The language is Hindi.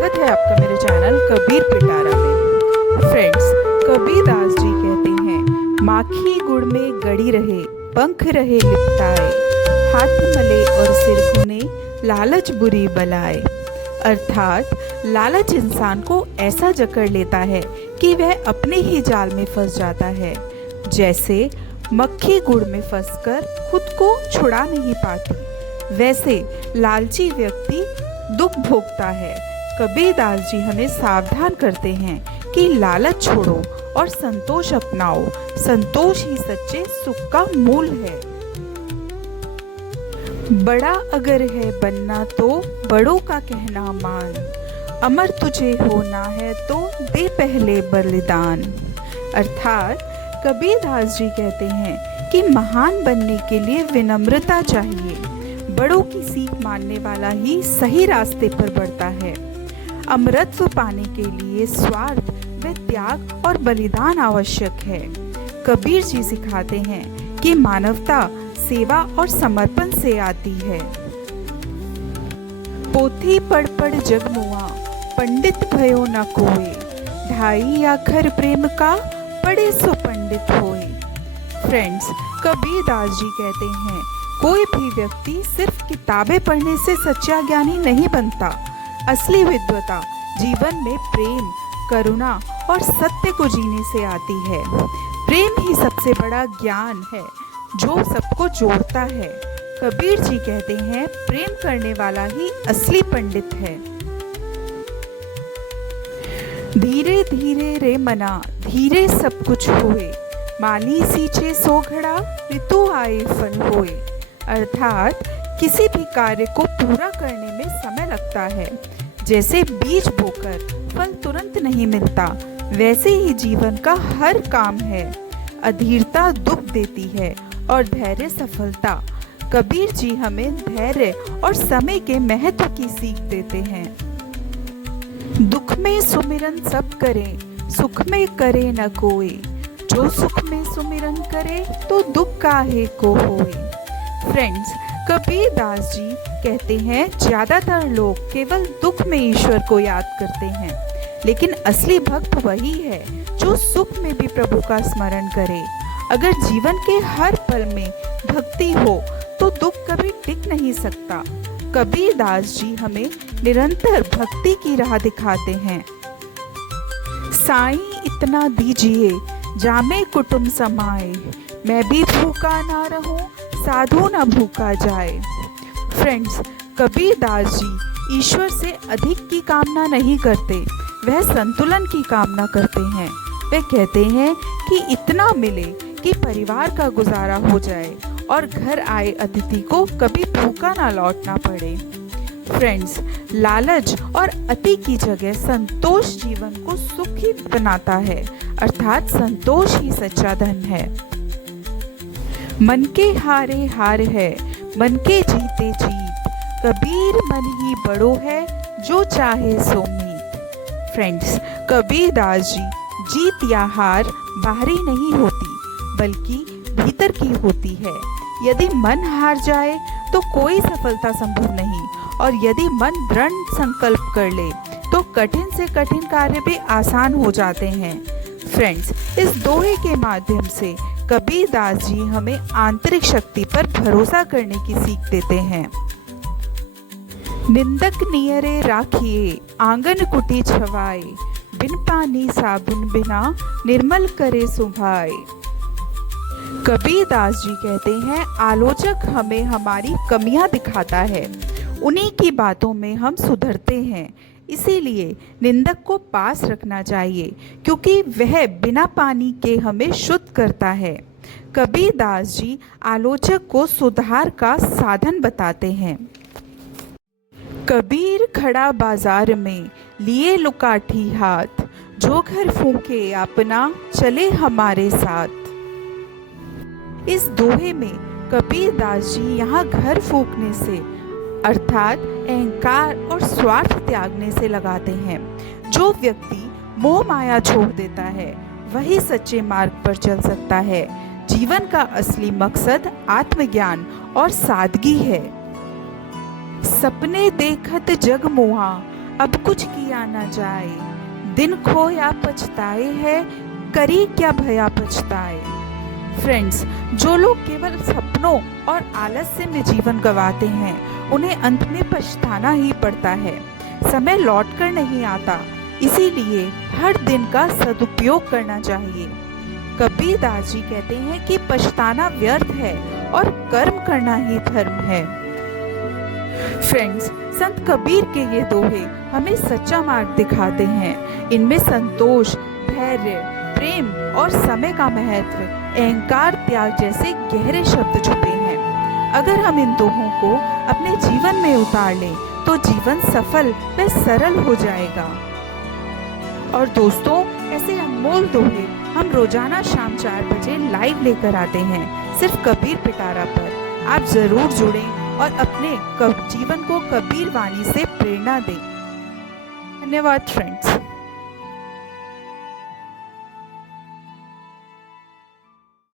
स्वागत है आपका मेरे चैनल कबीर पिटारा में। फ्रेंड्स, कबीर दास जी कहते हैं, माखी गुड़ में गड़ी रहे, पंख रहे लिपटाए, हाथ मले और सिर घुने, लालच बुरी बलाए। अर्थात लालच इंसान को ऐसा जकड़ लेता है कि वह अपने ही जाल में फंस जाता है। जैसे मक्खी गुड़ में फंसकर खुद को छुड़ा नहीं पाती, वैसे लालची व्यक्ति दुख भोगता है। कबीर दास जी हमें सावधान करते हैं कि लालच छोड़ो और संतोष अपनाओ। संतोष ही सच्चे सुख का मूल है। बड़ा अगर है बनना तो बड़ों का कहना मान, अमर तुझे होना है तो दे पहले बलिदान। अर्थात कबीर दास जी कहते हैं कि महान बनने के लिए विनम्रता चाहिए। बड़ों की सीख मानने वाला ही सही रास्ते पर बढ़ता है। अमरत्व पाने के लिए स्वार्थ व त्याग और बलिदान आवश्यक है। कबीर जी सिखाते हैं कि मानवता सेवा और समर्पण से आती है। पोथी पढ़ पढ़ जग मुआ, पंडित भयो न कोय, ढाई आखर प्रेम का पढ़े सो पंडित होए। फ्रेंड्स, कबीर दास जी कहते हैं, कोई भी व्यक्ति सिर्फ किताबें पढ़ने से सच्चा ज्ञानी नहीं बनता। असली विद्वता जीवन में प्रेम, करुणा और सत्य को जीने से आती है। प्रेम ही सबसे बड़ा ज्ञान है जो सबको जोड़ता है। कबीर जी कहते हैं, प्रेम करने वाला ही असली पंडित है। धीरे धीरे रे मना, धीरे सब कुछ हुए, माली सींचे सो घड़ा, ऋतु आए फल होए। अर्थात किसी भी कार्य को पूरा करने में समय लगता है। जैसे बीज बोकर फल तुरंत नहीं मिलता, वैसे ही जीवन का हर काम है। अधीरता दुख देती है और धैर्य सफलता। कबीर जी हमें धैर्य और समय के महत्व की सीख देते हैं। दुख में सुमिरन सब करें, सुख में करे न कोई, जो सुख में सुमिरन करे तो दुख काहे को होए। फ्रेंड्स, कबीर दास जी कहते हैं, ज्यादातर लोग केवल दुख में ईश्वर को याद करते हैं, लेकिन असली भक्त वही है जो सुख में भी प्रभु का स्मरण करे। अगर जीवन के हर पल में भक्ति हो तो दुख कभी टिक नहीं सकता। कबीर दास जी हमें निरंतर भक्ति की राह दिखाते हैं। साईं इतना दीजिए जामे कुटुंब समाए, मैं भी भूखा ना रहूं साधु न भूखा जाए। फ्रेंड्स, कबीर दास जी ईश्वर से अधिक की कामना नहीं करते, वह संतुलन की कामना करते हैं। वे कहते हैं कि इतना मिले कि परिवार का गुजारा हो जाए और घर आए अतिथि को कभी भूखा ना लौटना पड़े। फ्रेंड्स, लालच और अति की जगह संतोष जीवन को सुखी बनाता है। अर्थात संतोष ही सच्चा धन है। मन के हारे हार है, मन के जीते जीत, कबीर मन ही बड़ो है, जो चाहे सो मीत। फ्रेंड्स, कबीर दास जी जीत या हार बाहरी नहीं होती बल्कि भीतर की होती है। यदि मन हार जाए तो कोई सफलता संभव नहीं, और यदि मन दृढ़ संकल्प कर ले तो कठिन से कठिन कार्य भी आसान हो जाते हैं। फ्रेंड्स, इस दोहे के माध्यम से कबीर दास जी हमें आंतरिक शक्ति पर भरोसा करने की सीख देते हैं। निंदक नियरे राखिए, आंगन कुटी छवाए, बिन पानी साबुन बिना निर्मल करे सुभाए। कबीर दास जी कहते हैं, आलोचक हमें हमारी कमियां दिखाता है, उन्हीं की बातों में हम सुधरते हैं। इसीलिए निंदक को पास रखना चाहिए, क्योंकि वह बिना पानी के हमें शुद्ध करता है। कबीर दास जी आलोचक को सुधार का साधन बताते हैं। कबीर खड़ा बाजार में लिए लुकाठी हाथ, जो घर फूंके अपना चले हमारे साथ। इस दोहे में कबीर दास जी यहाँ घर फूंकने से अर्थात अहंकार और स्वार्थ त्यागने से लगाते हैं। जो व्यक्ति मोह माया छोड़ देता है वही सच्चे मार्ग पर चल सकता है। जीवन का असली मकसद आत्मज्ञान और सादगी है। सपने देखत जग मोहा, अब कुछ किया न जाए, दिन खोया पछताए है, करी क्या भया पछताए। फ्रेंड्स, जो लोग केवल सपनों और आलस्य में जीवन गंवाते हैं, उन्हें अंत में पछताना ही पड़ता है। समय लौट कर नहीं आता, इसीलिए हर दिन का सदुपयोग करना चाहिए। कबीर दास जी कहते हैं कि पछताना व्यर्थ है और कर्म करना ही धर्म है। फ्रेंड्स, संत कबीर के ये दोहे हमें सच्चा मार्ग दिखाते हैं। इनमें संतोष, धैर्य, प्रेम और समय का महत्व, अहंकार त्याग जैसे गहरे शब्द छुपे हैं। अगर हम इन दोहों को अपने जीवन में उतार लें तो जीवन सफल व सरल हो जाएगा। और दोस्तों, ऐसे अनमोल दोहे हम रोजाना शाम 4 बजे लाइव लेकर आते हैं, सिर्फ कबीर पिटारा पर। आप जरूर जुड़ें और अपने जीवन को कबीर वाणी से प्रेरणा दें। धन्यवाद फ्रेंड्स।